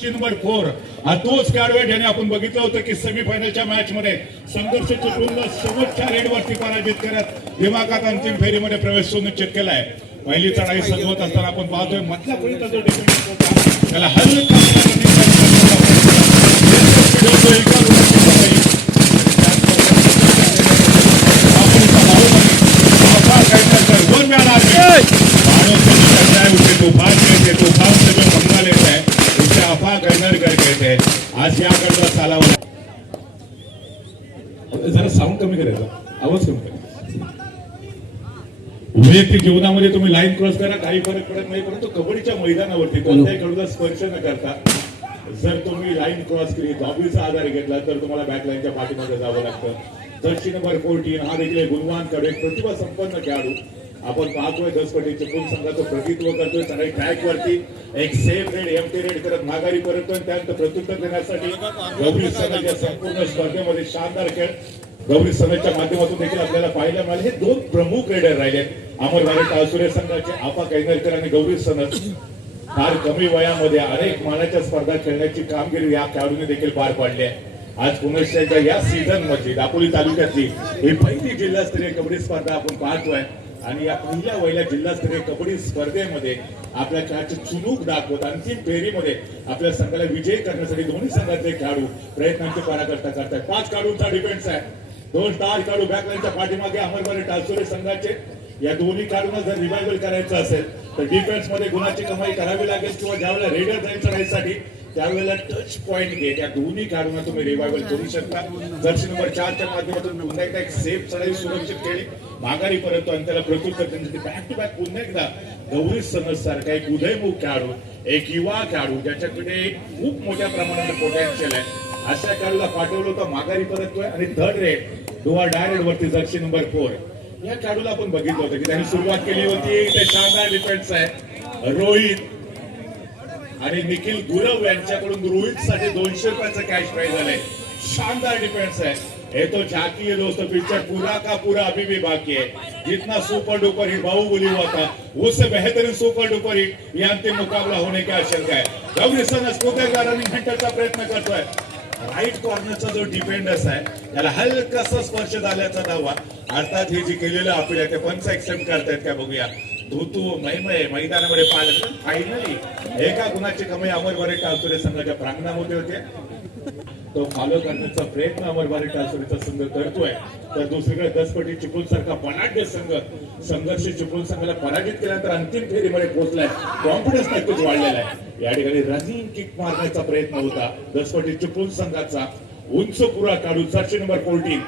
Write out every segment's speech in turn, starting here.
Number four हा तोच आहे ज्याने आपण बघितलं होतं की सेमीफायनलच्या मॅच मध्ये संघर्ष चिपळूणला शेवटच्या रेडवरती पराजित करत दिमागात अंतिम फेरीमध्ये प्रवेश सुनिश्चित केलाय. पहिली चढाई सजवत असताना आपण पाहतोय मधल्या फळीचा जो होता त्याला हलका दोन वेळा आज याकडचा चालावा जरा साऊंड कमी करायचा. आवाज कमी करायचा वैयक्तिक जीवनामध्ये तुम्ही लाईन क्रॉस करा काही फरक पडत नाही परंतु कबड्डीच्या मैदानावरती कोणत्याही खेळूला स्पर्श न करता जर तुम्ही लाईन क्रॉस केली दहावीचा आधार घेतला तर तुम्हाला बॅक लाईनच्या पाठीमध्ये जावं लागतं. जर्सी नंबर फोर्टीन हा देखील गुणवान एक प्रतिभा संपन्न खेळाडू. आपण पाहतोय दसपटी चुकून संघाचं प्रतित्व करतोय. सगळी ट्रॅक वरती एक सेफ रेड एमटी रेड करत माघारी परत त्यानंतर प्रत्युत्तर देण्यासाठी गौरी संघाच्या संपूर्ण स्पर्धेमध्ये शानदार खेळ. गौरी संघाच्या माध्यमातून देखील आपल्याला पाहायला मिळाले. हे दोन प्रमुख रेडर राहिले. अमर भारत असुरे संघाचे आपा कैनरकर आणि गौरी सनद फार कमी वयामध्ये अनेक मानाच्या स्पर्धा खेळण्याची कामगिरी या खेळाडूंनी देखील पार पाडली आहे. आज पुनश्चच्या या सीझनमध्ये दापोली तालुक्यातली ही पहिली जिल्हास्तरीय कबड्डी स्पर्धा आपण पाहतोय. आणि या पहिल्या वहिल्या जिल्हास्तरीय कबड्डी स्पर्धेमध्ये आपल्या खेळाची चुनूक दाखवत अंतिम फेरीमध्ये आपल्या संघाला विजयी करण्यासाठी दोन्ही संघातले खेळाडू प्रयत्नांची पराकाष्ठा करतात. पाच खेळाडूंचा डिफेन्स आहे दोन स्टार खेळाडू बॅकलाईनच्या पाठीमागे अमरबारी टालसोरे संघाचे. या दोन्ही खेळाडूंना जर रिवायवल करायचं असेल तर डिफेन्समध्ये गुणाची कमाई करावी लागेल किंवा ज्यावेळेला रेडर जाईल चढाईसाठी त्यावेळेला टच पॉईंट घे या दोन्ही खेळाडूंना तुम्ही रिवायवल करू शकता. जर्सी नंबर चारच्या माध्यमातून पुन्हा एकदा एक सेफ चढाई सुरक्षित खेळी माघारी परत आणि त्याला प्रकृत बॅक टू बॅक पुन्हा एकदा गौरी सनस सारखा एक उदयमुख खेळाडू एक युवा खेळाडू ज्याच्याकडे खूप मोठ्या प्रमाणात पोटेन्शियल आहे. अशा खेळाडूला पाठवलं होतं माघारी परततोय आणि थर्ड रेट डोहा डायरेक्ट वरती जर्सी नंबर फोर या खेळाडूला आपण बघितलं होतं की त्यांनी सुरुवात केली होती. ते शानदार डिफेन्स आहे. रोहित आणि निखिल गुरव यांच्याकडून रोहित साठी दोनशे रुपयाचा कॅश प्राइज झालाय शानदार डिफेन्स आहे. ये तो झाकी है दोस्तों पिक्चर पूरा का पूरा अभी भी बाकी है जितना सुपर डुपर हिट बाहुबली हुआ था. उससे बेहतरीन सुपर डुपर हिट ये अंतिम मुकाबला होने की आशंका है. गौरी रनिंग हंटरचा प्रयत्न करतोय राईट कॉर्नरचा जो डिफेंडर्स आहे त्याला हलकासा स्पर्श झाल्याचा दावा. अर्थात हे जे केलेलं अपील आहे ते पंच एक्सेप्ट करतायत काय बघूया. धुतू मैमय मैदानामध्ये पाहिलं. फायनली एका गुणाची कमाई अमरवारे टाळसुरे संघाच्या प्रांगणामध्ये होते. तो फॉलो करण्याचा प्रयत्न अमरवारी टाळसुरेचा संघ करतोय. तर दुसरीकडे दसपटी चिपळूण सारखा पनाट्य संघ संघर्ष चिपळूण संघाला पराजित केल्यानंतर अंतिम फेरीमध्ये पोहोचलाय. कॉन्फिडन्स नक्कीच वाढलेला आहे. या ठिकाणी रनिंग किक मारण्याचा प्रयत्न होता. दसपटी चिपळूण संघाचा उंच पुरा काढून सातशे नंबर फोर्टीन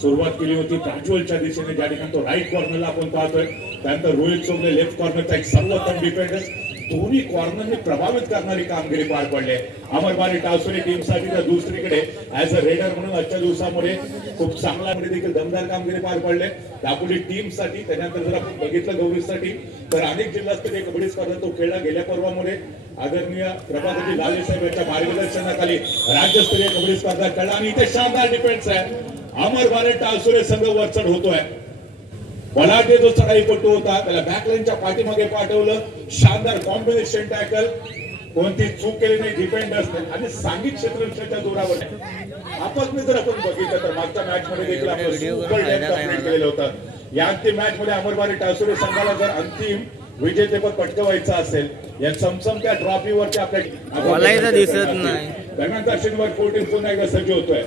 सुरुवात केली होती. प्राज्वलच्या दिशेने ज्या ठिकाणी तो राईट कॉर्नरला आपण पाहतोय. त्यानंतर रोहित चौधरी लेफ्ट कॉर्नरचा एक सर्वोत्तम डिफेंडर्स दोन्ही कॉर्नरने प्रभावित करणारी कामगिरी पार पडली आहे. अमरबारी टावसोरी टीमसाठी तर दुसरीकडे ऍज अ रेडर म्हणून आजच्या दिवसामध्ये खूप चांगला मध्ये देखील दमदार कामगिरी पार पडले दापोली टीमसाठी त्यानंतर जर आपण बघितलं गौरीसाठी तर अनेक जिल्हास्तरीय कबड्डी स्पर्धा तो खेळला गेल्या पर्वामध्ये आदरणीय प्रभापती लाले साहेब यांच्या मार्गदर्शनाखाली राज्यस्तरीय कबड्डी स्पर्धा खेळला आणि इथे शानदार डिफेन्स आहे अमर बारे टाळसुरे संघ वरचढ होतोय बलाढ्य जो चढाईपट्टू होता त्याला बॅकलाईनच्या पाठीमागे पाठवलं. शानदार कॉम्बिनेशन टॅकल कोणती चूक केली नाही डिफेंडर्स आणि सांघिक क्षेत्ररक्षणाच्या जोरावर आपण जर आपण बघितलं तर मागच्या मॅच मध्ये देखील आपण केलेलं होतं. या अंतिम मॅच मध्ये अमरबारी टाळसुरे संघाला जर अंतिम विजेतेपद पटकवायचं असेल या चमचमत्या ट्रॉफीवरती आपल्या दिसत नाही. दरम्यान दक्षिणवर फोर्टीन पुन्हा एकदा सज्ज होतोय.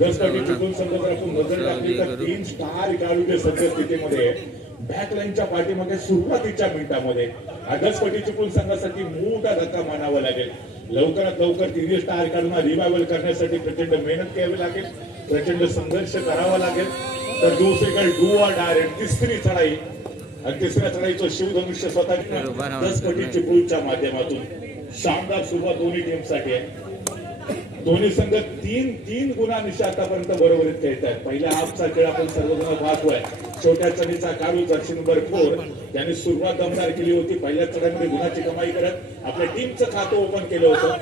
दसपटी चिपळूण संघ जर आपण नजर टाकली तर तीन स्टार सध्या स्थितीमध्ये बॅकलाईनच्या पाठीमागे सुरुवातीच्या मिनिटामध्ये दसपटी चिपळूण संघासाठी मोठा धक्का मानावा लागेल. लवकरात लवकर तिन्ही स्टार खेळाडूंना रिवायवल करण्यासाठी प्रचंड मेहनत घ्यावी लागेल. प्रचंड संघर्ष करावा लागेल. तर दुसरीकडे डुआ डायरेक्ट तिसरी चढाई. आणि तिसऱ्या चढाईचं शिवधनुष्य स्वतः दसपटी चिपळूणच्या माध्यमातून. शानदार सुरुवात दोन्ही टीमसाठी आहे. दोन्ही संघ तीन तीन गुणांनी आतापर्यंत बरोबरीत खेळत आहेत. पहिल्या हाफचा खेळ आपण सर्वजण पाहतोय. छोट्या चढीचा काढू जर्सी नंबर फोर. त्यांनी सुरुवात दमदार केली होती पहिल्या चढ्यामध्ये गुणाची कमाई करत आपल्या टीमचं खातं ओपन केलं होतं.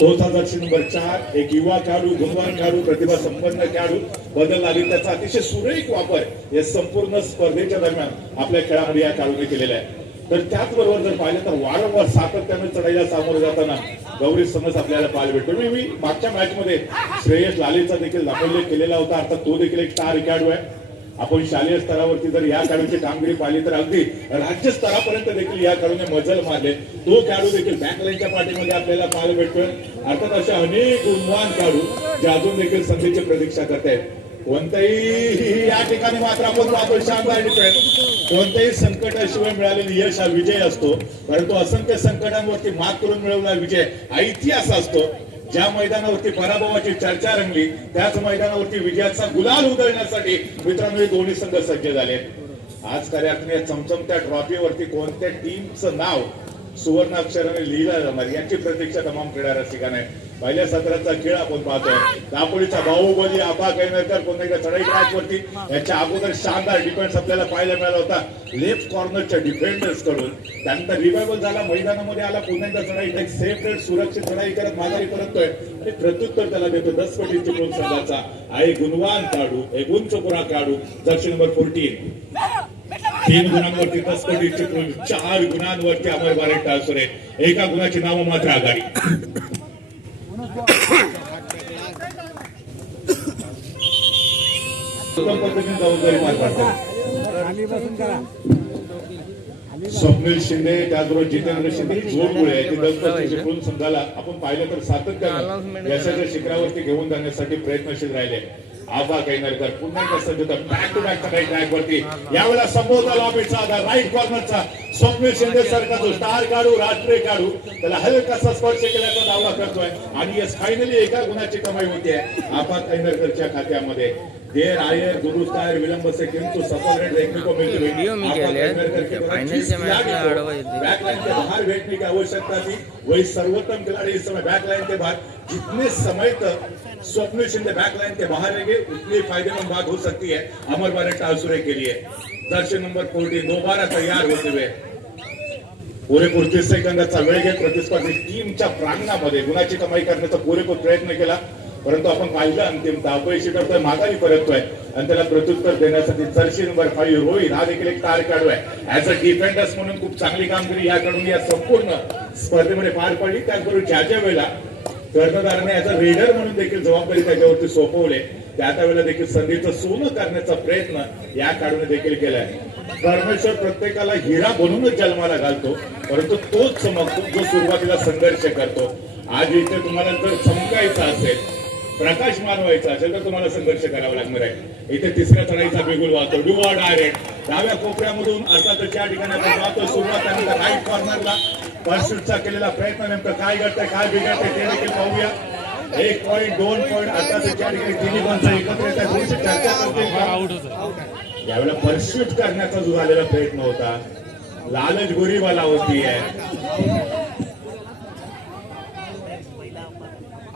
तोच जर्सी नंबर चार एक युवा खेळाडू गुणवान खेळाडू प्रतिभा संपन्न खेळाडू बदल आली त्याचा अतिशय सुरेख वापर या संपूर्ण स्पर्धेच्या दरम्यान आपल्या खेळामध्ये या खेळाडूने केलेला आहे. तर त्याचबरोबर जर पाहिलं तर वारंवार सातत्याने चढाईला सामोरं जाताना गौरी समज आपल्याला पाहायला भेटतो. मी मी मागच्या मॅच मध्ये श्रेयस लालेचा देखील दाखवले केलेला होता. अर्थात तो देखील एक स्टार खेळाडू आहे. आपण शालेय स्तरावरती जर या खेळाडूची कामगिरी पाहिली तर अगदी राज्य स्तरापर्यंत देखील या खेळाडूने मजल मारले. तो खेळाडू देखील बॅकलाईनच्या पाठीमध्ये आपल्याला पाहायला भेटतोय. अर्थात असे अनेक गुणवान खेळाडू जे अजून देखील संधीची प्रतीक्षा करतायत. कोणत्याही या ठिकाणी मात्र आपण पाहतो शानदार डिफेन्स कोणत्याही संकटाशिवाय मिळालेला यश हा विजय असतो. परंतु असंख्य संकटांवरती मात करून मिळवला विजय हा इतिहास असतो. ज्या मैदानावरती पराभवाची चर्चा रंगली त्याच मैदानावरती विजयाचा गुलाल उधळण्यासाठी मित्रांनो हे दोन्ही संघ सज्ज झाले. आज खऱ्या अर्थाने चमचमत्या ट्रॉफीवरती कोणत्या टीमचं नाव सुवर्ण अक्षराने लिहिला जाणार याची प्रतीक्षा तमाम क्रीडा रसिकांना आहे पहिल्या सत्राचा खेळ आपण पाहतोय. दापोलीचा बाहुबली आबा कैनरकर पुन्हा एकदा चढाई ट्रॅक वरती. याच्या अगोदर शानदार डिफेन्स आपल्याला पाहायला मिळाला होता. लेफ्ट कॉर्नरच्या डिफेंडर्सकडून. त्यानंतर रिवायवल झाला. मैदानामध्ये आला. पुन्हा एकदा चढाई एक सेफ रेट सुरक्षित चढाई करत माघारी परततोय. आणि प्रत्युत्तर त्याला देतो दस पटी चिपळूण संघाचा. आहे गुणवान काढू एक उंच पुरा काढू. दक्षिण नंबर फोर्टीन तीन गुणांवरती दस कोटी चिपळूण चार गुणांवरती अमर बारे टाळसुरे एका गुणाची नाव मात्र आघाडी. उत्तम पद्धतीने जबाबदारी पार पाडतात स्वप्नील शिंदे त्याचबरोबर जितेंद्र शिंदे जोडमुळे आहे ती संघाला आपण पाहिलं तर सातत्यानं यशाच्या शिखरावरती घेऊन जाण्यासाठी प्रयत्नशील राहिले. आबा कैनरकर पुन्हा एकदा सज्ज बॅक टू बॅक काही ट्रॅक वरती. यावेळेला संबोधला लॉबीचा राईट कॉर्नरचा स्वप्नील शिंदे सारखा जो स्टार काढू राष्ट्रीय काढू त्याला हलकासा स्पर्श केल्याचा दावा करतोय. आणि यस फायनली एका गुणाची कमाई होते आबा कैनरकरच्या खात्यामध्ये. देर आयर दुरुस्त आयर विलंब से किंतु सफल रेट देखने को मिलती हुई लिया? कैनरकर के बाहर भेजने की आवश्यकता थी वही सर्वोत्तम खिलाड़ी इस समय बैकलाइन के बाहर. जितने समय तक स्वप्निल शिंदे बैकलाइन के बाहर रहेंगे उतनी फायदेमंद बात हो सकती है अमर बारे टालसुरे के लिए। दर्शन नंबर फोर्टीन दोबारा तैयार होते हुए। पुरेपूर तीस सेकंदाचा वेळ घेत प्रतिस्पर्धी टीमच्या प्रांगणामध्ये गुणाची कमाई करण्याचा पुरेपूर प्रयत्न केला परंतु आपण पाहिलं अंतिम अपयशी करतोय माघारी परततोय. आणि त्याला प्रत्युत्तर देण्यासाठी जर्सी नंबर फाईव्ह रोहित हा देखील एक तार खेळू आहे ऍज अ डिफेंडर्स म्हणून खूप चांगली कामगिरी याकडून या संपूर्ण स्पर्धेमध्ये पार पडली. त्याचबरोबर ज्या ज्या वेळेला कर्णधाराने ऍज अ रेडर म्हणून देखील जबाबदारी त्याच्यावरती सोपवले. त्या त्यावेळेला देखील संधीचं सोनं करण्याचा प्रयत्न या काढून देखील केला आहे परमेश्वर प्रत्येकाला हिरा बनूनच जन्माला घालतो परंतु तोच चमकतो जो सुरुवातीला संघर्ष करतो. आज इथे तुम्हाला जर चमकायचं असेल प्रकाश मानवायचा असेल तर तुम्हाला संघर्ष करावा लागणार आहे. इथे तिसऱ्या चढाईचा बिगुल वाहतो. डुवा डायरेक्ट डाव्या कोपऱ्यामधून अर्थातच या ठिकाणी आपण पाहतो सुरुवात त्यानंतर राईट कॉर्नरला परशूटचा केलेला प्रयत्न नेमकं काय घडतंय काय बिघडतंय ते देखील पाहूया. एक पॉईंट दोन पॉईंट अर्थातच या ठिकाणी तिन्ही पंच एकत्र थोडीशी चर्चा करते यावेळेला परशूट करण्याचा जो झालेला प्रयत्न होता लालच गोरीवाला होती. आहे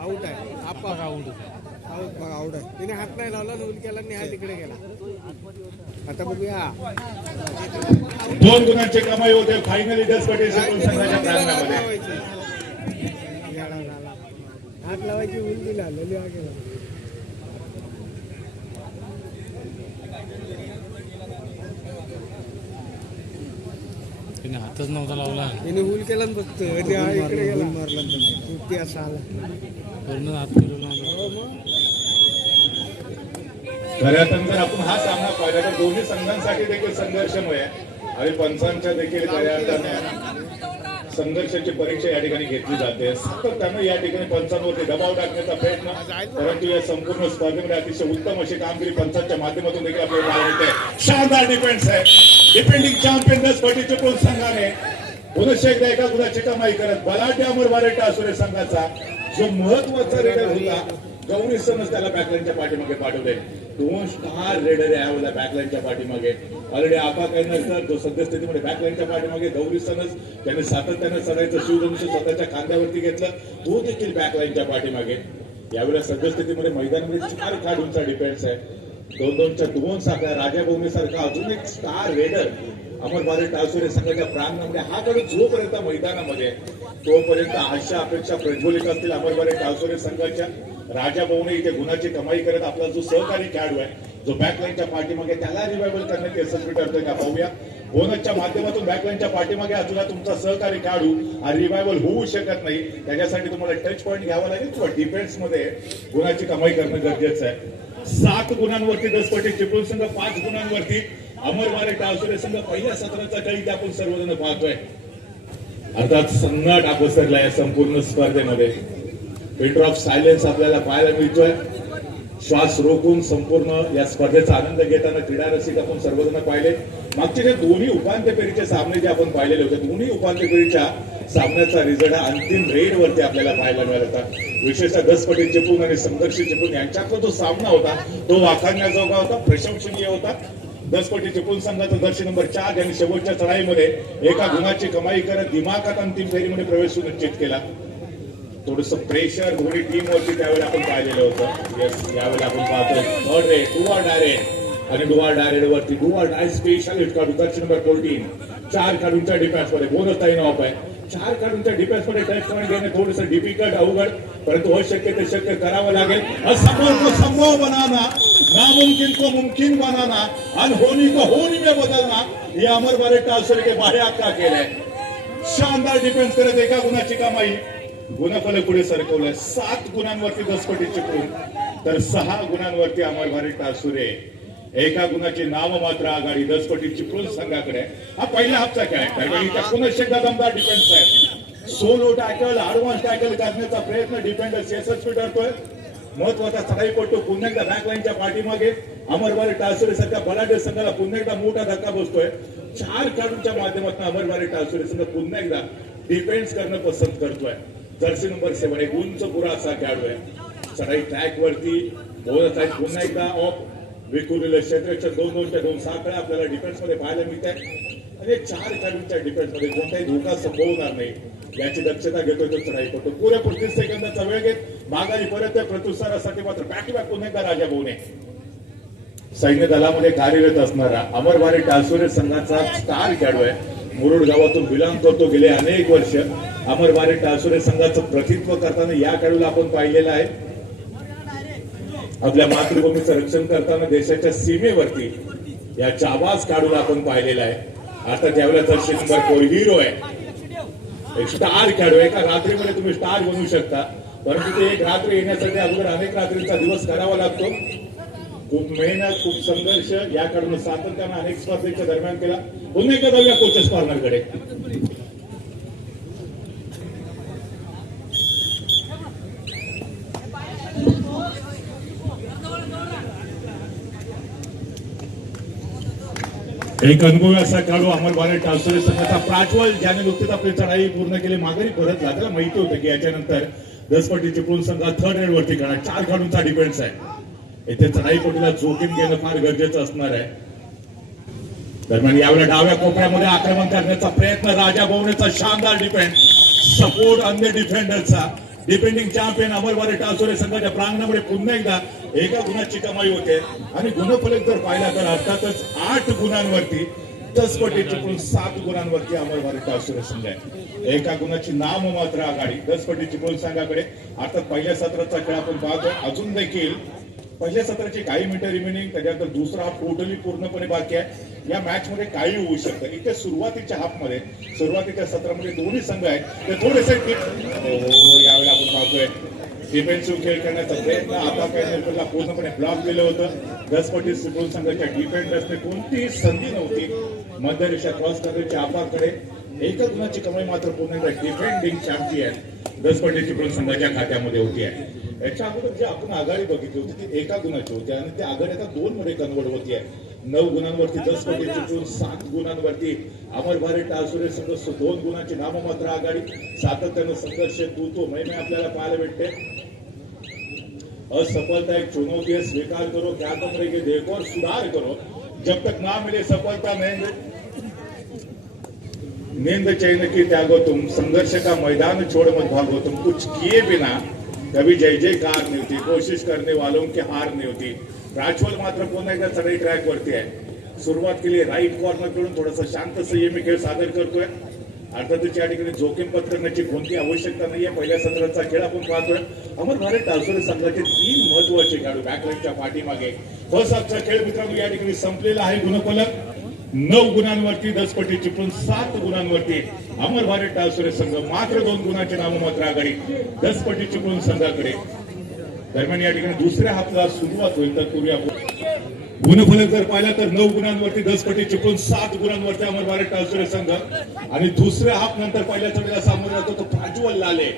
आऊट आहे आऊट बघा आऊट आहे. तिने हात नाही लावला नूल केला आणि हा तिकडे गेला. आता बघूया. दोन गुणांची कमाई होते. फायनली दस पटेल. हात लावायची. ऊन दिला लली हा गेला तिने हातच नव्हता लावला. तिने हुल केला ना फक्त आणि हा इकडे गेला. मारला पूर्ण हात हो मग खऱ्या अर्थानं जर आपण हा सामना पाहिला तर दोन्ही संघांसाठी देखील संघर्षमय आहे. आणि पंचांच्या देखील खऱ्या अर्थानं संघर्षाची परीक्षा या ठिकाणी घेतली जाते. सातत्यानं या ठिकाणी पंचांवरती दबाव टाकण्याचा प्रयत्न परंतु या संपूर्ण स्पर्धेमध्ये अतिशय उत्तम अशी कामगिरी पंचांच्या माध्यमातून देखील आपल्याला आवडते शानदार डिफेन्स आहे. डिफेंडिंग चॅम्पियन स्पर्धे कोण संघाने पुनश्च एकदा एका गुणाची कमाई करत बलाढ्य अमर बारेटा असुरे संघाचा जो महत्त्वाचा रेडर होता गौरी समज त्याला बॅकलाईनच्या पाठीमागे पाठवले दोन स्टार रेडर आहे यावेळेला बॅकलाईनच्या पाठीमागे? ऑलरेडी आपा नंतर जो सद्यस्थितीमध्ये बॅकलाईनच्या पाठीमागे गौरी समज त्यांनी सातत्यानं चढायचं शिवधनुष्य स्वतःच्या खांद्यावरती घेतलं तो देखील बॅकलाईनच्या पाठीमागे. यावेळेला सद्यस्थितीमध्ये मैदानामध्ये चार खाडूंचा डिफेन्स आहे. दोन दोनच्या दोन साखळ्या राजा सारखा अजून एक स्टार रेडर अमर बारे टासुरे संघाच्या प्रांगणामध्ये हा खेळाडू जोपर्यंत मैदानामध्ये तोपर्यंत आशा अपेक्षा प्रज्वलित असतील अमर बारे टासुरे संघाच्या. राजाभाऊने इथे गुणाची कमाई करत आपला जो सहकारी खेळाडू आहे जो बॅकलाईनच्या पाठीमागे त्याला रिवायवल करण्यात यशस्वी ठरतोय का पाहूया. बोनसच्या माध्यमातून बॅकलाईनच्या पाठीमागे अजूनला तुमचा सहकारी खेळाडू हा रिवायवल होऊ शकत नाही. त्याच्यासाठी तुम्हाला टच पॉईंट घ्यावा लागेल किंवा डिफेन्समध्ये गुणाची कमाई करणं गरजेचं आहे. सात गुणांवरती दस पटी चिपळूण संघ पाच गुणांवरती अमरवारे टावसुरे संघ पहिल्या सत्राचा काही आपण सर्वजण पाहतोय. अर्थात संघाट अवसरला या संपूर्ण स्पर्धेमध्ये. पिंटर ऑफ सायलेन्स आपल्याला पाहायला मिळतोय. श्वास रोखून संपूर्ण या स्पर्धेचा आनंद घेताना क्रीडा रसिक आपण सर्वजण पाहिले. मागचे जे दोन्ही उपांत्य फेरीचे सामने जे आपण पाहिलेले होते दोन्ही उपांत्य फेरीच्या सामन्याचा रिझल्ट हा अंतिम रेड वरती आपल्याला पाहायला मिळाला. होता विशेषतः दसपटी चिपून आणि संघर्ष चिपून यांच्यातला जो सामना होता तो वाखाणण्याजोगा होता प्रशंसनीय होता. दसपटी चिपून संघाचा दर्शन नंबर चार यांनी शेवटच्या चढाईमध्ये एका गुणाची कमाई करत दिमाखात अंतिम फेरीमध्ये प्रवेश सुनिश्चित केला. थोडस प्रेशर थोडी टीम वरती त्यावेळी आपण पाहिलेलं होतं. येस यावेळी आपण पाहतोय. थर्ड रे डुआर डायरेक्ट आणि डुआर डायरेक्ट वरती डुआर डाय स्पेशल हिट काढू दक्ष नंबर फोर्टीन चार काढूनच्या डिफेन्समध्ये बोनस ताई नाव आहे. चार काढूनच्या डिफेन्समध्ये टच पॉईंट घेणे थोडस डिफिकल्ट अवघड परंतु हो शक्य ते शक्य करावं लागेल. असंभव को संभव बनाना नामुमकिन को मुमकिन बनाना आणि होनी को होनी में बदलना हे अमर बारे टालसर के बाहे आका केलंय. शानदार डिफेन्स करत एका गुणाची कमाई. गुणफलक पुढे सरकवलंय सात गुणांवरती दसपटी चिपळून तर सहा गुणांवरती अमर भारी टासुरे एका गुणाची नाम मात्र आघाडी दसपटी चिपळूण संघाकडे हा पहिला हप्ता खेळ आहे पुन्हा एकदा दमदार डिफेन्स आहे. सोलो टॅकल ऍडव्हान्स टॅकल करण्याचा प्रयत्न डिफेंडर यशस्वी ठरतोय महत्त्वाचा चढाईपटू पुन्हा एकदा बॅकलाईनच्या पाठीमागे. अमरवारी टासुरे सध्या बलाढ्य संघाला पुन्हा एकदा मोठा धक्का बसतोय. चार काढूच्या माध्यमातून अमरवारी टासुरे संघ पुन्हा एकदा डिफेन्स करणं पसंत करतोय. जर्सी नंबर सेवन एक उंच पुरा असा खेळाडू आहे. चढाई ट्रॅक वरती बोलत आहेत. पुन्हा एकदा ऑफ विखुरलेलं क्षेत्रक्षक दोन दोनच्या दोन साखळ्या आपल्याला डिफेन्समध्ये पाहायला मिळत आहे आणि चार खेळाडूंच्या डिफेन्समध्ये कोणताही धोका संभवणार नाही. याची दक्षता घेतोय तो चढाई करतो. पुऱ्या पस्तीस सेकंदाचा वेळ घेत माघारी परत आहे प्रत्युत्तरासाठी मात्र बॅक पुन्हा एकदा राजा भाऊने सैन्य दलामध्ये कार्यरत असणारा अमरवारी टासुरे संघाचा स्टार खेळाडू आहे. मुरुड गावातून बिलॉंग करतो. गेले अनेक वर्ष अमरवारी टाळसुरे संघाचं प्रतित्व करताना या खेळाडूला आपण पाहिलेलं आहे. आपल्या मातृभूमीचं रक्षण करताना देशाच्या सीमेवरती या आवाज काढून आपण पाहिलेला आहे. आता त्यावेळेला दर्शक नंबर हिरो आहे. एक स्टार खेळू एका रात्रीमध्ये तुम्ही स्टार बनवू शकता. परंतु ते एक रात्र येण्यासाठी अगोदर अनेक रात्रीचा दिवस करावा लागतो. खूप मेहनत खूप संघर्ष याकडून सातत्यानं अनेक स्पर्धेच्या दरम्यान केला. पुन्हा एकदा जाऊया कोचेस कॉर्नरकडे एक अनुभव असा खेळाडू अमर बारे टासुरे संघाचा प्राज्वल ज्याने नुकतीच आपली चढाई पूर्ण केली माघारी परत त्याला माहिती होतं की याच्यानंतर दसपट्टी चिपळून संघ थर्ड रेड वरती करणार चार खेळाडूंचा डिफेन्स आहे. येथे चढाई चढाईपटीला जोखीम घेणं फार गरजेचं असणार आहे. दरम्यान यावेळेला डाव्या कोपऱ्यामध्ये आक्रमण करण्याचा प्रयत्न राजा भवनेचा शानदार डिफेंड सपोर्ट अन्य डिफेंडरचा डिफेंडिंग चॅम्पियन अमरवारे टासोरे संघाच्या प्रांगणामध्ये पुन्हा एकदा एका गुणाची कमाई होते आणि गुणफलक जर पाहिला तर अर्थातच आठ गुणांवरती दसपटी चिपळूण सात गुणांवरती अमरवारे टासोरे संघ आहे. एका गुणाची नाम मात्र आघाडी. दसपटी चिपळूण संघाकडे अर्थात पहिल्या सत्राचा खेळ आपण पाहतो. अजून देखील पहिल्या सत्राची काही मिनिटं रिमेनिंग त्याच्यानंतर दुसरा हाफ टोटली पूर्णपणे बाकी आहे. या मॅच मध्ये काही होऊ शकतं. इथे सुरुवातीच्या हाफमध्ये सुरुवातीच्या सत्रामध्ये दोन्ही संघ आहेत. ते थोडेसे हो, हो, हो, यावेळी आपण पाहतोय. डिफेन्सिव्ह खेळ करण्याचा प्रयत्न आता काय पूर्णपणे ब्लॉक केलं होतं. दसपटी चिपळूण संघाच्या डिफेंडर्सने कोणतीही संधी नव्हती. मध्यरेषा क्रॉस करण्याच्या आपाकडे एका गुणाची कमाई मात्र पूर्ण डिफेंडिंग चॅम्पियन दसपट्टी चिपळूण संघाच्या खात्यामध्ये होती. आहे याच्या अगोदर जी आपण आघाडी बघितली होती ती एका गुणाची होती आणि ती आघाडी आता दोन मध्ये कन्वर्ट होती. आहे नऊ गुणांवरती दस कोटी चिपळूण सात गुणांवरती अमर भारी टासुरे सदस्य दोन गुणांची नाममात्र आघाडी. सातत्यानं संघर्ष तू महिने आपल्याला पाहायला भेटते. असफलता एक चुनौती है स्वीकार करो क्या कम रही देखो और सुधार करो. जब तक ना मिले सफलता नहीं नींद चैन की त्यागो तुम संघर्ष का मैदान छोड़ मत भागो तुम. कुछ किए बिना कभी जय जयकार नहीं होती. कोशिश करने वालों की हार नहीं होती. राजवल मात्र पुन्हा एकदा चढाई ट्रॅक वरती आहे सुरुवात केली राईट कॉर्नरकडून थोडासा शांत संयमी खेळ सादर करतोय अर्थातच या ठिकाणी जोखीम पत्करण्याची कोणती आवश्यकता नाहीये. पहिल्या सत्राचा खेळ आपण पाहतोय. अमर भारत टासुरे संघाचे तीन महत्त्वाचे खेळाडू बॅकलाईनच्या पाठीमागे. फर्स्ट हाफचा खेळ मित्रांनो या ठिकाणी संपलेला आहे. गुणफलक नऊ गुणांवरती दसपटी चिपळून सात गुणांवरती. अमर भारत टाळसुरे संघ मात्र दोन गुणांचे नाममात्र आघाडी दसपटी चिपळून संघाकडे. दरम्यान या ठिकाणी दुसऱ्या हाफला सुरुवात होईल तर पूर्वी आपण गुणफलक जर पाहिला तर नऊ गुणांवरती दस पटी सात गुणांवरती अमर भारत टाळसुरे संघ. आणि दुसऱ्या हाफ नंतर पहिल्याच वेळेला सामोरे जातो तो प्राज्वल लाले.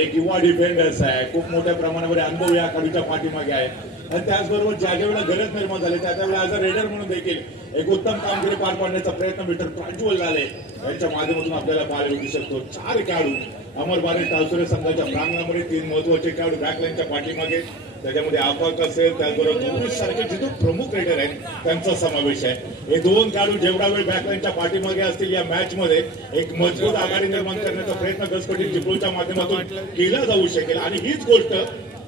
एक युवा डिफेंडर्स आहे. खूप मोठ्या प्रमाणावर अनुभव या खेळीच्या पाठीमागे आहे आणि त्याचबरोबर ज्या ज्या वेळेला गरज निर्माण झाली त्या त्यावेळेला ऍज अ रेडर म्हणून देखील एक उत्तम कामगिरी पार पाडण्याचा प्रयत्न मिटर प्राज्वल लाले यांच्या माध्यमातून आपल्याला पाहायला भेटू शकतो. चार खेळाडू अमर बारे टाळसुरे संघाच्या प्रांगणामध्ये तीन महत्त्वाचे खेळाडू बॅकलाईनच्या पाठीमागे. त्याच्यामध्ये आपाक असेल त्याचबरोबर पुरुष सारखे जे दोन प्रमुख रेडर आहेत त्यांचा समावेश आहे. हे दोन खेळाडू जेवढा वेळ बॅकलाईनच्या पाठीमागे असतील या मॅच मध्ये एक मजबूत आघाडी निर्माण करण्याचा प्रयत्न गसपटी चिपळूच्या माध्यमातून केला जाऊ शकेल. आणि हीच गोष्ट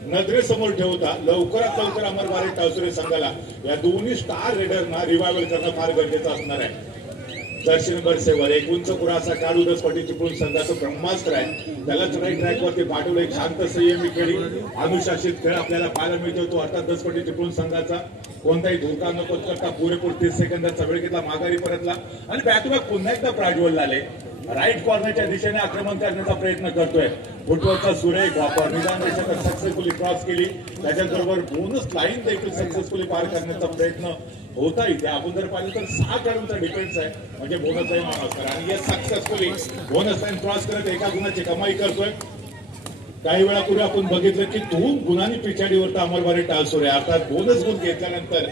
नजरेसमोर ठेवता लवकरात लवकर अमर बारे टावसुरे संघाला या दोन्ही स्टार रेडरना रिवायवल करणं फार गरजेचं असणार आहे. दर्शन बरसेवर एक उंच पुरा असा दसपटी संघाचं ब्रह्मास्त्र आहे. त्याला चढाई ट्रॅकवरती पाठवलं एक शांत संयमी खेळी अनुशासित खेळ आपल्याला पाहायला मिळतो. तो अर्थात दसपटी चिपळून संघाचा कोणताही धोका नको करता पुरेपूर तीस सेकंदाचा वेळ घेतला माघारी परतला. आणि बॅटबॅक पुन्हा एकदा प्राज्वल झाले राईट कॉर्नरच्या दिशेने आक्रमण करण्याचा प्रयत्न करतोय. फुटबॉलचा सुरेख वापर निदान सक्सेसफुली क्रॉस केली. त्याच्याबरोबर बोनस लाईन देखील सक्सेसफुली पार करण्याचा प्रयत्न होता इथे. अगोदर जर पाहिलं तर सहा खेळाडूंचा डिफेन्स आहे. म्हणजे बोनस आहे ऑन आणि या सक्सेसफुली बोनस लाईन क्रॉस करत एका गुणाची कमाई करतोय. काही वेळापूर्वी आपण बघितलं की दोन गुणांनी पिछाडीवर अमरवारी टाळसोरे. अर्थात बोनस गुण घेतल्यानंतर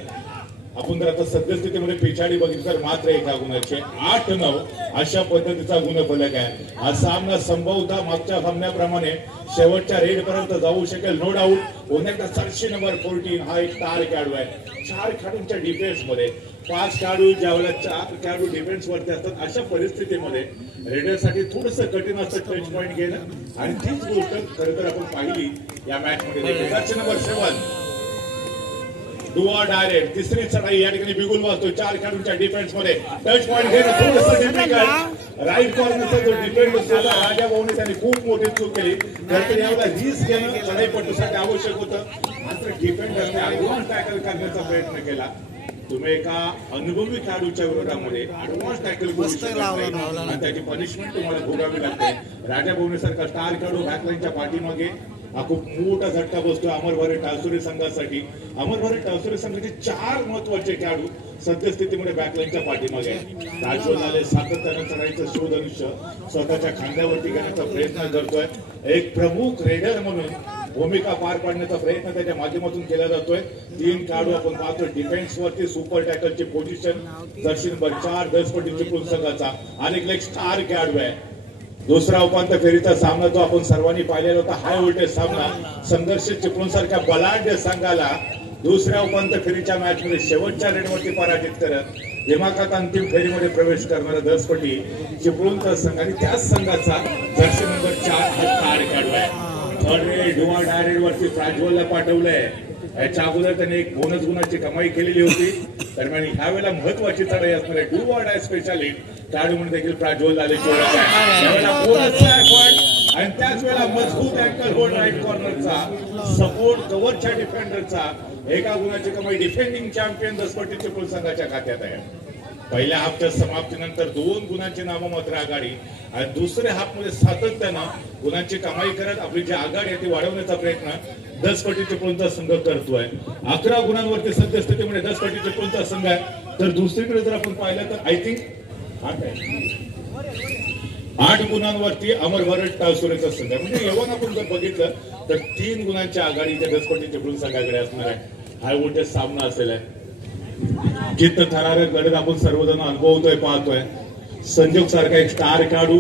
आपण जर आता सद्यस्थितीमध्ये पिछाडी बघितली तर मात्र एका गुणाचे आठ नऊ अशा पद्धतीचा गुणफलक आहे. हा सामना संभवता मागच्या सामन्याप्रमाणे शेवटच्या रेड पर्यंत जाऊ शकेल नो डाऊट पुन्हा एकदा नंबर फोर्टीन हा एक स्टार खेळाडू आहे. चार खेळाडूंच्या डिफेन्समध्ये पाच खेळाडू ज्यावेळेला चार खेळाडू डिफेन्स वरती असतात अशा परिस्थितीमध्ये रेडरसाठी थोडस कठीण असतं टच पॉईंट घेणं. आणि तीच गोष्ट खरं तर आपण पाहिली या मॅच मध्ये नंबर सेवन डुआ डायरेक्ट तिसरी चढाई या ठिकाणी बिगुल वाजतो चार खेळाडूंच्या डिफेन्समध्ये टच पॉईंट घेणं थोडंसं डिफिकल्ट राईट कॉर्नरचा जो डिफेंड होता राजा भाऊने त्यांनी खूप मोठी चूक केली तर यावेळेला रिस्क घेणं चढाईपटूसाठी आवश्यक होतं मात्र डिफेंडरने ऍडव्हान्स टॅकल करण्याचा प्रयत्न केला. तुम्ही एका अनुभवी खेळाडूच्या विरोधामध्ये ऍडव्हान्स टॅकल करू शकत. आणि त्याची पनिशमेंट तुम्हाला भोगावी लागते. राजा भाऊने सारखा स्टार खेळाडू बॅकलाईनच्या पाठीमागे हा खूप मोठा झटका बसतोय अमर भारत टाळसुरे संघासाठी. अमर भारत टाळसुरे संघाचे चार महत्त्वाचे खेळाडू सद्यस्थितीमध्ये बॅकलाईनच्या पाठीमागे राजवल आले सातत्यानं चढायचं शोध धनुष्य स्वतःच्या खांद्यावरती घेण्याचा प्रयत्न करतोय. एक प्रमुख रेडर म्हणून भूमिका पार पाडण्याचा प्रयत्न त्याच्या माध्यमातून केला जातोय. तीन खेळाडू आपण पाहतो डिफेन्स वरती सुपर टॅकलची पोझिशन दर्शन नंबर चार दसपटी चिपळूण संघाचा. आणि एक स्टार खेळाडू आहे दुसरा उपांत्य फेरीचा सामना जो आपण सर्वांनी पाहिलेला होता हाय व्होल्टेज सामना. संघर्ष चिपळूण सारख्या बलाढ्य संघाला दुसऱ्या उपांत्य फेरीच्या मॅच मध्ये शेवटच्या रेडवरती पराजित करत दिमाखात अंतिम फेरीमध्ये प्रवेश करणारा दसपटी चिपळूणचा संघ आणि त्याच संघाचा जर्सी नंबर चार हा स्टार काढलाय. आहे थर्ड रेड डुआ डायरेड वरती प्राज्वलला पाठवलंय. याच्या अगोदर त्यांनी एक बोनस गुणाची कमाई केलेली होती. दरम्यान ह्या वेळेला महत्वाची चढाई असणार आहे डू वॉर्ड आहे स्पेशाली खेळाडू म्हणून देखील प्राज्वल झाले आणि त्याच वेळेला मजबूत अँकल होल्ड राईट कॉर्नरचा सपोर्ट कव्हरच्या डिफेंडरचा एका गुणाची कमाई डिफेंडिंग चॅम्पियन दसपटी चिपळूण संघाच्या खात्यात आहे. पहिल्या हाफच्या समाप्तीनंतर दोन गुणांची नाममात्र आघाडी आणि दुसऱ्या हाफमध्ये सातत्यानं गुणांची कमाई करत आपली जी आघाडी आहे ती वाढवण्याचा प्रयत्न दस कोटी कोणता संघ करतोय? अकरा गुणांवरती सद्यस्थितीमध्ये दस कोटी कोणता संघ आहे? तर दुसरीकडे जर आपण पाहिलं तर आय थिंक आठ आहे. आठ गुणांवरती अमर भारत टाळसुरेचा संघ आहे. म्हणजे एवढं आपण जर बघितलं तर तीन गुणांच्या आघाडी त्या दस कोटी चिपळूण संघाकडे असणार आहे? हा व्होल्टेज सामना असेल. आहे चित्त थरारे गडद आपण सर्वजण अनुभवतोय पाहतोय. संजोग सारखा एक स्टार खेळाडू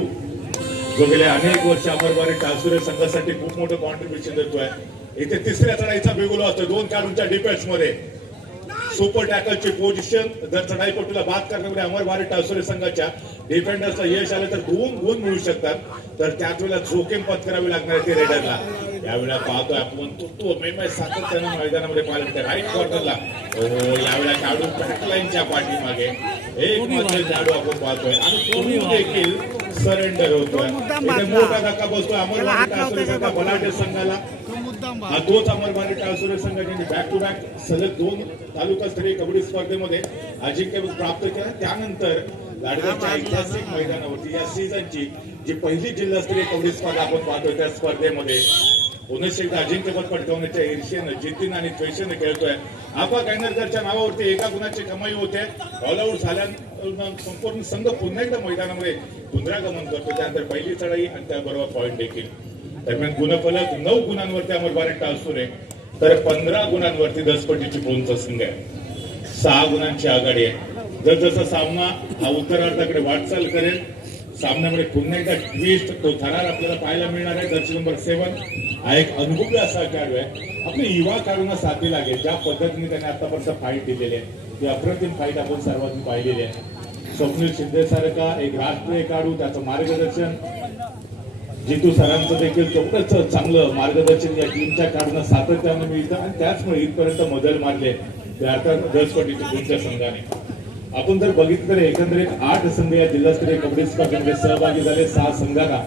जो गेल्या अनेक वर्ष अमरबारी टासुरे संघासाठी खूप मोठं कॉन्ट्रीब्युशन देतोय. इथे तिसऱ्या चढाईचा बिगुलो असतो दोन खेळाडूंच्या डिफेन्समध्ये. सुपर टॅकलची पोझिशन जर चढाईपटूला बाद करण्यामध्ये अमर भारत टासुरे संघाच्या डिफेंडर्सला यश आलं तर दोन गुण मिळू शकतात. तर त्याच वेळेला जोखीम पत्करावी लागणार ते रेडरला. यावेळेला पाहतोय आपण तो तो मे मै सातत्यानं मैदानामध्ये पाहिलं त्या राईट कॉर्नरला हो यावेळेला खेळाडू बॅकलाईनच्या पाठीमागे. एक मात्र खेळाडू आपण पाहतोय. आणि तुम्ही देखील सरेंडर होतोय. मोठा धक्का बसतोय. अमरवाडी टाळसुरे संघ. बलाढ्य संघाला. हा तोच अमरवाडी टाळसुरे संघ ज्यांनी बॅक टू बॅक सलग दोन तालुकास्तरीय कबड्डी स्पर्धेमध्ये अजिंक्यपद प्राप्त केलं. त्यानंतर लाडगावच्या ऐतिहासिक मैदानावरती या सीझनची जी पहिली जिल्हास्तरीय कबड्डी स्पर्धा आपण पाहतोय त्या स्पर्धेमध्ये पुनश्च एकदा अजिंक्यपद पटकावण्याच्या ईर्षेनं जिद्दीनं आणि द्वेषानं खेळतोय. आपा कायनरकरच्या नावावरती एका गुणाची कमाई होते. ऑल आऊट झाल्यानंतर संपूर्ण संघ पुन्हा एकदा मैदानामध्ये पुनरागमन करतो. त्यानंतर पहिली चढाई आणि त्याबरोबर पॉईंट देखील. दरम्यान गुणफलक नऊ गुणांवरती अमरबारे टाळसुरे तर पंधरा गुणांवरती दसपटीची पोनचा संघ आहे. सहा गुणांची आघाडी आहे. जसजसा सामना हा उत्तरार्धाकडे वाटचाल करेल सामन्यामध्ये पुन्हा एकदा ट्विस्ट तो थरार आपल्याला पाहायला मिळणार आहे. दर्शन नंबर सेवन हा एक अनुभवी असा खेळाडू आहे. आपले युवा खेळाडूंना साथी लागेल. ज्या पद्धतीने त्याने आतापर्यंत फाईट दिलेली आहे. ती अप्रतिम फाईट आपण सर्वांनी पाहिलेली आहे. स्वप्नील शिंदे सारखा एक राष्ट्रीय काढू त्याचं मार्गदर्शन जितू सरांचं देखील तेवढंच चांगलं मार्गदर्शन या टीमच्या काढून सातत्यानं मिळतं आणि त्याचमुळे इथपर्यंत मजल मारले ते दसपटीच्या तुमच्या संघाने. आपण जर बघितलं तर एकंदरीत आठ संघ या जिल्हास्तरीय कबड्डी स्पर्धेमध्ये सहभागी झाले सहा संघांना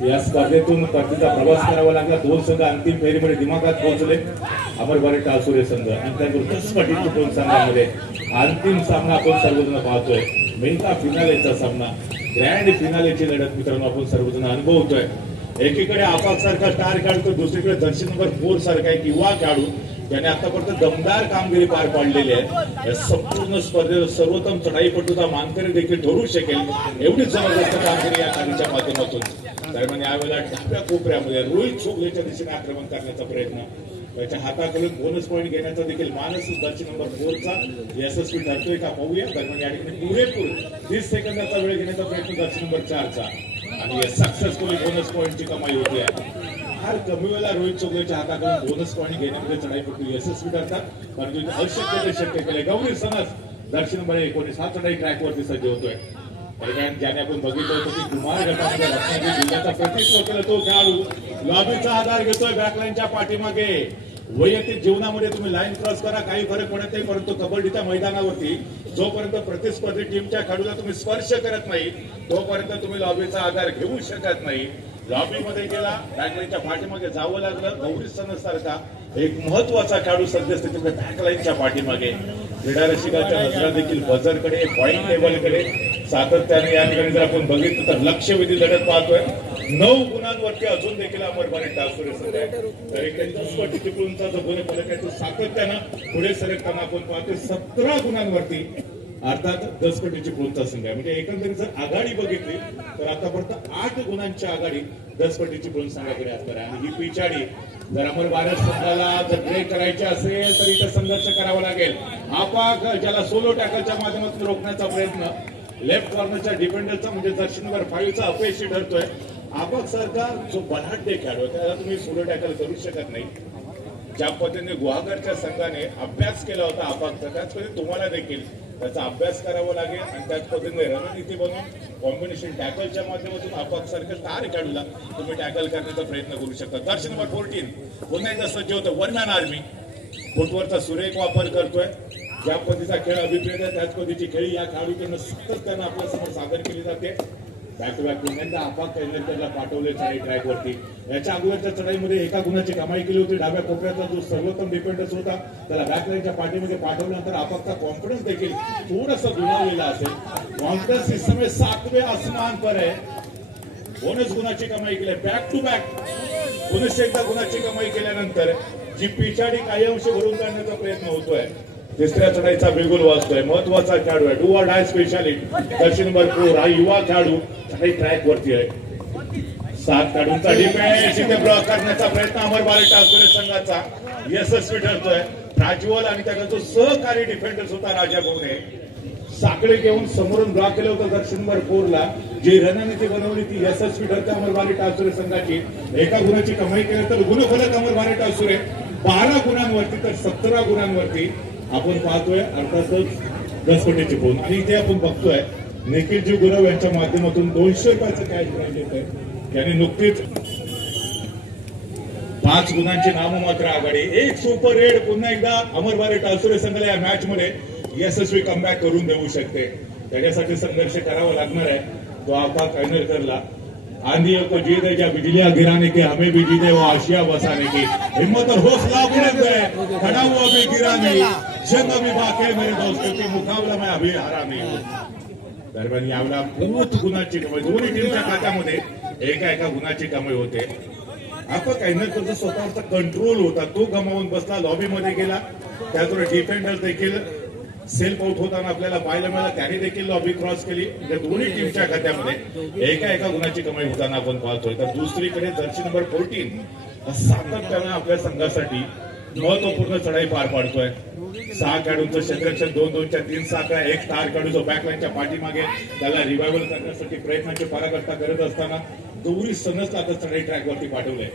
या स्पर्धेतून परतीचा प्रवास करावा लागला. दोन संघ अंतिम फेरीमध्ये दिमागात पोहोचले. अमरबारे टाळसुरे संघ. आणि त्या दसपटीच्या दोन संघामध्ये अंतिम सामना आपण सर्वजण पाहतोय. मेनका फिनालेचा सामना. ग्रँड फिनालेची लढत मित्रांनो आपण सर्वजण अनुभवतोय. एकीकडे आपापसारखा स्टार खेळतो दुसरीकडे दर्शन नंबर फोर सारखा एक युवा खेळाडू ज्याने आतापर्यंत दमदार कामगिरी पार पाडलेली आहे या संपूर्ण स्पर्धेत सर्वोत्तम चढाईपटूचा मानकरी देखील ठरू शकेल एवढी जबरदस्त कामगिरी या खालीच्या माध्यमातून. दरम्यान यावेळेला डाव्या कोपऱ्यामध्ये रोहित शोभलेच्या दिशेने आक्रमण करण्याचा प्रयत्न त्याच्या हाताकडून बोनस पॉईंट घेण्याचा देखील मानस दर्शन नंबर फोरचा यशस्वी ठरतोय का पाहूया. दरम्यान या ठिकाणी पुरेपूर तीस सेकंदाचा वेळ घेण्याचा प्रयत्न दर्शन नंबर चारचा आणि सक्सेसफुली बोनस पॉईंटची कमाई होती. आहे फार कमी वेळेला रोहित चोगलेच्या हाताकडून बोनस पाणी घेण्यामध्ये चढाईपटू यशस्वी ठरतात. परंतु अशक्य ते शक्य केले. गौरी समज दर्शन नंबर एकोणीस. हा चढाई ट्रॅकवरती सज्ज होतोय. दरम्यान ज्याने आपण बघितलं होतं की कुमार गटामध्ये रत्नागिरी जिल्ह्याचा प्रतिनिधित्व केलं तो खेळाडू. लॉबीचा आधार घेतोय बॅकलाईनच्या पाठीमागे. वैयक्तिक जीवनामध्ये तुम्ही लाईन क्रॉस करा काही फरक पडत नाही परंतु कबड्डीच्या मैदानावरती जोपर्यंत प्रतिस्पर्धी टीमच्या खेळाडूला तुम्ही स्पर्श करत नाही तोपर्यंत तुम्ही लॉबीचा आधार घेऊ शकत नाही. लॉबीमध्ये गेला बॅकलाईनच्या पाठीमागे जावं लागलं गौरी सणसारखा एक महत्त्वाचा खेळाडू सद्यस्थितीमध्ये बॅकलाईनच्या पाठीमागे. क्रीडा रसिकाच्या नजरा देखील बझरकडे पॉईंट लेवलकडे सातत्याने या ठिकाणी जर आपण बघितलं तर लक्षवेधी लढत पाहतोय. नऊ गुणांवरती अजून देखील अमरबाने टासुरे सर तर एक दसपटी चिपळूणचा जो गुण फलक आहे तो सातत्यानं पुढे सरकताना आपण पाहतोय सतरा गुणांवरती अर्थात दसपटीची चिपळूणचा संघ म्हणजे एकंदरीत जर आघाडी बघितली तर आतापर्यंत आठ गुणांची आघाडी दसपटीची चिपळूण संघाकडे असणार आहे. आणि ही पिछाडी जर अमर भारत संघाला जर ब्रेक करायचे असेल तर इथं संघर्ष करावा लागेल. आपाक ज्याला सोलो टॅकलच्या माध्यमातून रोखण्याचा प्रयत्न लेफ्ट कॉर्नरच्या डिफेंडरचा म्हणजे दर्शन नंबर फाईव्हचा अपयशी ठरतोय. आपाक सारखा जो बलाढ्य खेळाडू त्याला तुम्ही सोलो टॅकल करू शकत नाही. ज्या पद्धतीने गुहागरच्या संघाने अभ्यास केला होता आपाकचा त्याच पद्धतीने तुम्हाला देखील त्याचा अभ्यास करावा लागेल आणि त्याच पद्धतीने रणनीती बनवून कॉम्बिनेशन टॅकलच्या माध्यमातून आपापसारखं तार स्टार तुम्ही टॅकल करण्याचा प्रयत्न करू शकता. दर्शन नंबर फोर्टीन पुन्हा एकदा सज्ज होतं. वन मॅन आर्मी फुटवरचा सुरेख वापर करतोय. ज्या पद्धतीचा खेळ अभिप्रेत आहे त्याच पद्धतीची खेळी या खेळाडूकडनं सतत त्यांना आपल्यासमोर सादर केली जाते. बॅक टू बॅक पुन्हा एकदा आपाक त्याला पाठवले चढाई ट्रॅकवरती याच्या अगोदरच्या चढाईमध्ये एका गुणाची कमाई केली होती. डाव्या कोपऱ्याचा जो सर्वोत्तम डिफेंडर्स होता त्याला बॅकलाईनच्या पाठीमध्ये पाठवल्यानंतर आपापचा कॉन्फिडन्स देखील थोडासा गुणावलेला असेल. कॉन्फिडन्स सिस्टम समय सातवे आसमान पर आहे. बोनस गुणाची कमाई केली. बॅक टू बॅक पुनश्च एकदा गुणाची कमाई केल्यानंतर जी पिछाडी काही अंश भरून काढण्याचा प्रयत्न होतोय तिसऱ्या चढाईचा बिगुल वाजतोय. महत्त्वाचा खेळाडू आहे. डू डाय स्पेशालिस्ट दक्षिण भरपूर हा युवा खेळाडू काही ट्रॅक वरती आहे. सात खेळाडूंचा डिफेन्स इथे ब्लॉक करण्याचा प्रयत्न अमर बाले टाकरे संघाचा. यशस्वी ठरतोय. राजवल आणि त्याचा जो सहकारी डिफेंडर्स होता राजा भवने साकडे घेऊन समोरून ब्लॉक केलं होतं दक्षिण भरपूरला. जी रणनीती बनवली ती यशस्वी ठरते अमरबारी टासुरे संघाची. एका गुणाची कमाई केली तर गुणफलक अमरबारी टासुरे बारा गुणांवरती तर सतरा गुणांवरती आपण पाहतोय अर्थातच दसपटीची फोन आणि इथे आपण बघतोय. निखिलजी गुरव यांच्या माध्यमातून दोनशे रुपयाचं कॅश प्राईज येत आहे यांनी नुकतीच पाच गुणांची नाममात्र आघाडी. एक सुपर रेड पुन्हा एकदा अमरबारे टासुरे संघाला या मॅच मध्ये यशस्वी कमबॅक करून देऊ शकते. त्याच्यासाठी संघर्ष करावा लागणार आहे. तो आपा कैनरकरला आंधी को जीत है क्या बिजलियां गिराने की हमें भी जीते वो आशिया बसाने की हिम्मत और हौसला बुलंद है खड़ा हुआ भी गिरा नहीं. जंग अभी बाकी मेरे दोस्तों के मुकाबला मैं अभी हारा नहीं दरम्यान यावेळेला बहुत गुणाची कमाई दोन्ही टीमच्या खात्यामध्ये एका एका गुणाची कमाई होते। आपण काही ना करता स्वतःचा कंट्रोल होता। तो गमावून बसला लॉबीमध्ये गेला त्यातून डिफेंडर देखील सेल्फ आउट होताना आपल्याला पाहायला मिळालं त्याने देखील लॉबी क्रॉस केली. म्हणजे दोन्ही टीमच्या खात्यामध्ये एका एका गुणाची कमाई होताना आपण पाहतोय तर दुसरीकडे जर्सी नंबर फोर्टीन सातत्यानं आपल्या संघासाठी महत्त्वपूर्ण चढाई पार पाडतोय. सहा खेळाडूंचं क्षेत्रक्षण दोन दोनच्या तीन साखळ्या एक स्टार खेळाडू जो बॅकलाईनच्या पाठीमागे त्याला रिवायवल करण्यासाठी प्रयत्नाची पराकाष्ठा करत असताना गौरी सनसला आता चढाई ट्रॅकवरती पाठवलंय.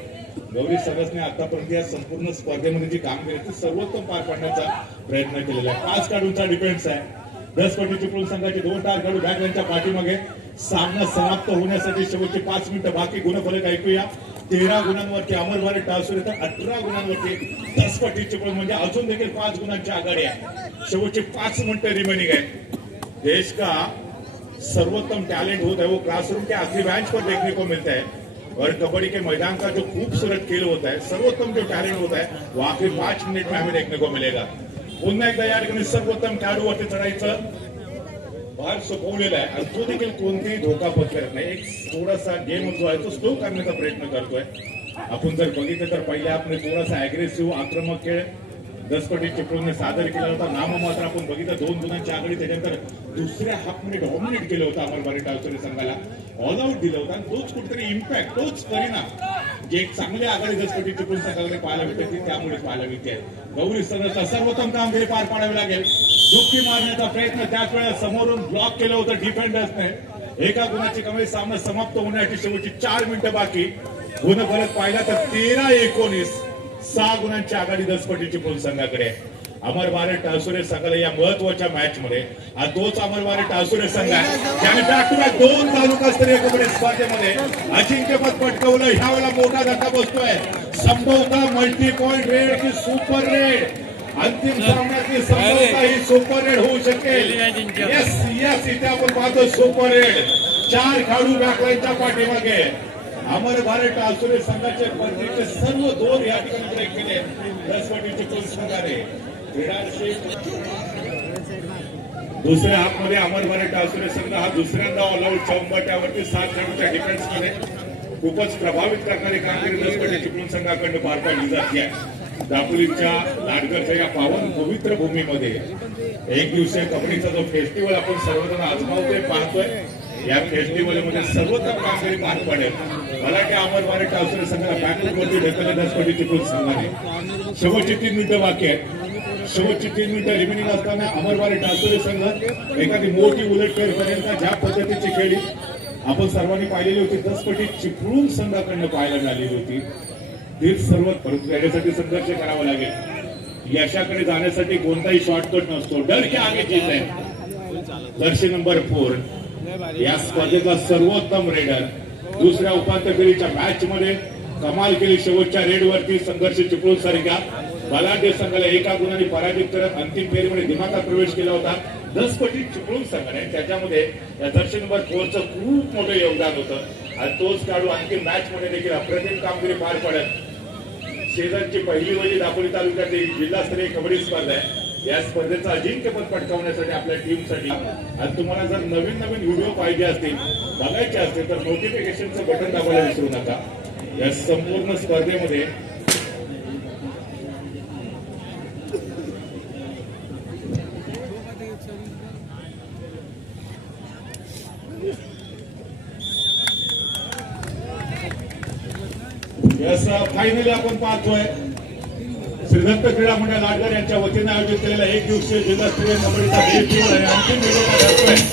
गौरी सनसने आतापर्यंत या संपूर्ण स्पर्धेमध्ये जी कामगिरी ती सर्वोत्तम पार पाडण्याचा प्रयत्न केलेला आहे. पाच खेळाडूंचा डिफेन्स आहे. दस पटी चिपळूण संघाचे दोन टार खेळाडू बॅकलाईनच्या पाठीमागे सामना समाप्त होण्यासाठी शेवटचे पाच मिनिटं बाकी. गुणफलक ऐकूया. तेरा गुणांवरती अमर भारत तर अठरा गुणांवरती दस कोटी म्हणजे अजून देखील पाच गुणांची आघाडी आहे. शेवटचे पाच मिनिटं रिमेनिंग आहे देश का सर्वोत्तम टैलेंट होता है वो क्लासरूम के आखिरी बेंच पर देखने को मिलता है. और कबड्डी के मैदान का जो खूबसूरत खेल होता है सर्वोत्तम जो टैलेंट होता है वो आखिर पाच मिनिट में हमें देखने को मिलेगा. पुन्हा एकदा या ठिकाणी सर्वोत्तम खेळाडूवरती चढायचं. भार सोपवलेला आहे. आणि तो देखील कोणतेही धोका पत्करत नाही. एक थोडासा गेम जो आहे तो स्लो करण्याचा प्रयत्न करतोय. आपण जर बघितलं तर पहिले आपण थोडासा अग्रेसिव्ह आक्रमक खेळ दसपटी चिपळूणने सादर केला होता. नाम मात्र आपण बघितलं दोन गुणांची आघाडी त्याच्यानंतर दुसऱ्या हाफमध्ये डॉमिनेट केलं होतं अमरबारी टाळसोरी संघाला. ऑल आउट दिलं होतं. आणि तोच कुठेतरी इम्पॅक्ट तोच परिणाम जे एक चांगली आघाडी दसपटी चिपळून संघाकडे पाहायला मिळते ती त्यामुळे पाहायला मिळते. गौरी सदस्या सर्वोत्तम कामगिरी पार पाडावी लागेल. दुःखी मारण्याचा प्रयत्न त्याच वेळेला समोरून ब्लॉक केलं होतं डिफेंडर्सने एका गुणाची कमी सामना समाप्त होण्याची शेवटची चार मिनिटं बाकी. गुण परत पाहिला तर तेरा एकोणीस. सहा गुणांची आघाडी दसपटीची चिपळूण संघाकडे. अमर भारत टासुरे संघाला या महत्त्वाच्या मॅच मध्ये. हा तोच अमर भारत टासुरे संघ आहे. ज्याने बॅक टू बॅक दोन तालुकास्तरीय कबड्डी स्पर्धेमध्ये. अजिंक्यपद पटकवलं. ह्या वेळेला मोठा धक्का बसतोय. संभवता मल्टी पॉइंट रेड की सुपर रेड अंतिम सामन्यातली संभवता ही सुपर रेड होऊ शकेल. येस येस इथे आपण पाहतो सुपर रेड. चार खेळाडू बॅकलाईनच्या पाठीमागे. अमर भारत टाळसुरे संघाचे स्पर्धेचे सर्व दोन या ठिकाणी ब्रेक केले. दसवटीचे संघाने. क्रीडाशी दुसऱ्या हाफमध्ये अमर भारत टाळसुरे संघ हा दुसऱ्यांदा ऑल आउट चौंबट्यावरती सात खेळाडूच्या डिफेन्समध्ये खूपच प्रभावित करणारी कामगिरी दसवटी चिपळूण संघाकडून पार पाडली जाते आहे. दापोलीच्या नाटकाच्या या पावन पवित्र भूमीमध्ये एक दिवसीय कबड्डीचा जो फेस्टिवल आपण सर्वजण आजमावतोय पाहतोय या फेस्टिवलमध्ये सर्वोत्तम कामगिरी पार पडेल. मला की अमर भारत टाळसुरे संघाला बॅकवर्डवरती ढकललं दसवटी चिपळूण संघाने शेवटची तीन मिनिटं बाकी आहेत. शेवटची तीन मिनिटं रिमेनिंग असताना अमरवारी टाळसोरे संघ एखादी मोठी उलटफेर पर्यंत ज्या पद्धतीची खेळी आपण सर्वांनी पाहिलेली होती दसपटी चिपळूण संघाकडनं पाहायला मिळालेली होती. हेच सर्व परंतु याच्यासाठी संघर्ष करावा लागेल. यशाकडे जाण्यासाठी कोणताही शॉर्टकट नसतो. डर की आगे जीत आहे जर्सी नंबर फोर या स्पर्धेचा सर्वोत्तम रेडर दुसऱ्या उपांत्य फेरीच्या मॅच मध्ये कमाल केली शेवटच्या रेडवरती संघर्ष चिपळूण सारख्या बलाढ्य संघाला एका गुणाने पराजित करत अंतिम फेरीमध्ये दिमागात प्रवेश केला होता. दस कोटी चिपळूण संघाने. त्याच्यामध्ये या दर्शन नंबर फोरचं खूप मोठं योगदान होतं. आणि तोच खेळाडू अंतिम मॅच मध्ये देखील अप्रतिम कामगिरी पार पडत. शेजारची पहिली वजी दापोली तालुक्यातील जिल्हास्तरीय कबड्डी स्पर्धा आहे. या स्पर्धेचं अजिंक्यपद पटकावण्यासाठी आपल्या टीमसाठी आणि तुम्हाला जर नवीन नवीन व्हिडिओ पाहिजे असतील बघायचे असतील तर नोटिफिकेशनचं बटन दाबायला विसरू नका. या संपूर्ण स्पर्धेमध्ये वाहिनीला आपण पाहतोय श्रीदत्त क्रीडा मंडळ लाडकर यांच्या वतीने आयोजित केलेला एक दिवसीय जिल्हास्तरीय कबड्डीचा अंतिम